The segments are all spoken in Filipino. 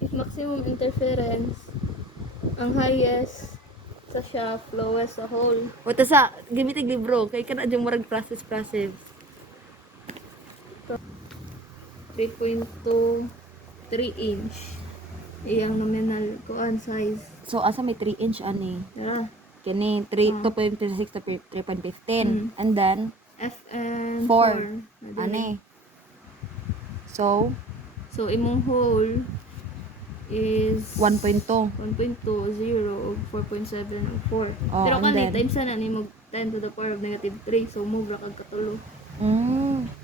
if maximum interference, ang highest sa shaft, lowest sa hole. Wata sa, gamitig libro, kay ka na dyan marag process. 3.2 3 inch. Iyang nominal kuan size. So, asa may 3 inch ani? Tara. Kini, 2.26 to 3.15. And then, FM 4. 4. Ani. So, So, imong hole is 1.2. 1.20 og 4.7 og 4. Oh, Pero and kani then? times na ni mo 10 to the power of negative 3. So, move ra kag katulo.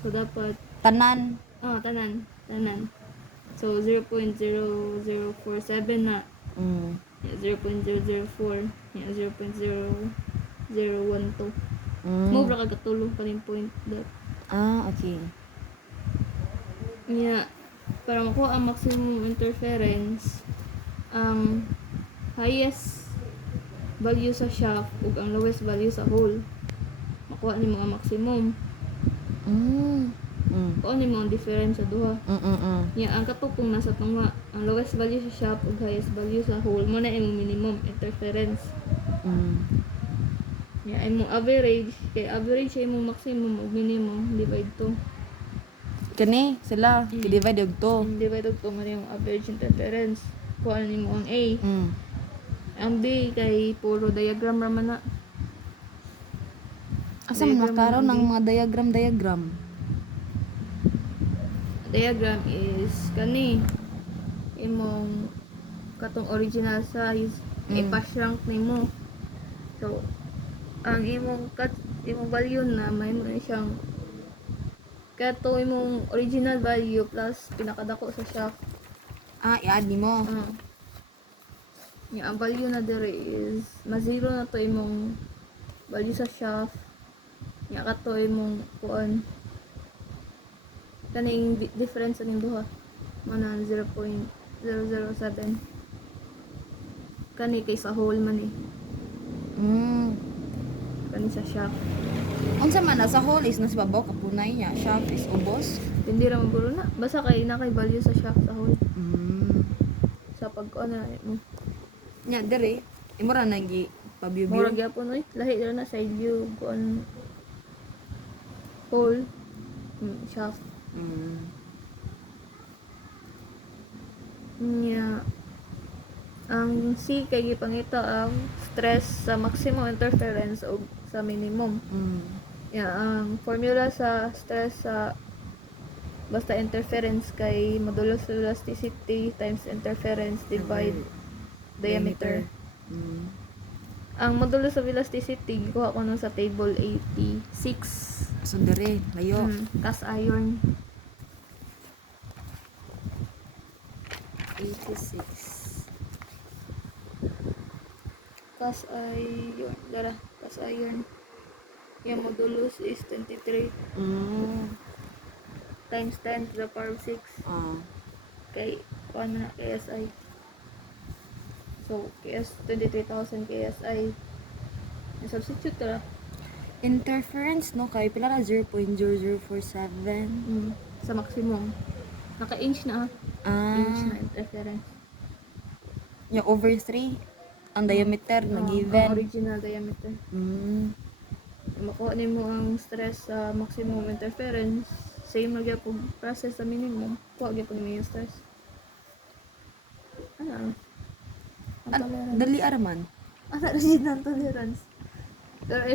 So, dapat Tanan. tanan. So, 0.0047 na. Yeah, 0.004. Yeah, 0.0012. Move ra kag katulo kaning point that. Okay. Yeah. Para makuha ang maximum interference, ang highest value sa shaft ug ang lowest value sa hole, makuha nimo ang maximum. Kuha nimo ang difference sa duha. Yeah, ang katukong nasa tunga, ang lowest value sa shaft ug highest value sa hole mo na imong minimum interference. Yeah, imong average, kay average ay imong maximum ug minimum divide to. Kani, sila, i-divide og to. Divide to man yung average interference. Kuha nimo ang A. Ang B kay puro diagram ra man na. Asa man Diagram makaroon lang, ng mga diagram? Diagram is kani imong katong original size ipa-shrunk nimo. So ang imong value na may mo siyang kato imong original value plus pinakadako sa shaft. I-add ni mo. Yung ang value na dire is ma-zero na to imong value sa shaft. Nya kato imong kuan kaning difference aning duha mana 0.007 kani kay sa hole man kani sa shaft. Unsa man na sa hole is nasa babaw kapunay niya, shaft is ubos. Hindi ra magulo na basta kay na kay value sa shaft sa hole sa pag-on na mo. Nya dire, imo ra nagi pa-view. Mura gyapon oy lahi ra na side view kuan hole shaft. Nya ang C kay gipangita ang stress sa maximum interference o sa minimum. Ang formula sa stress sa basta interference kay modulus elasticity times interference divide diameter. Ang modulus of elasticity gikuha ko nun sa table 86. So dire, layo. Cast iron 86. cast iron yung modulus is 23 times 10 to the power of 6 kay kuan na KSI. So KS 23,000 KSI substitute ra Interference no kay pila ra 0.0047. sa maximum naka-inch na inch na interference. Nya over 3 ang diameter na Ang given. original diameter. Makuha nimo ang stress sa maximum interference, same na gyapon process sa minimum, kuha gyapon mo yung stress. Dali araman. Ano original tolerance? Pero if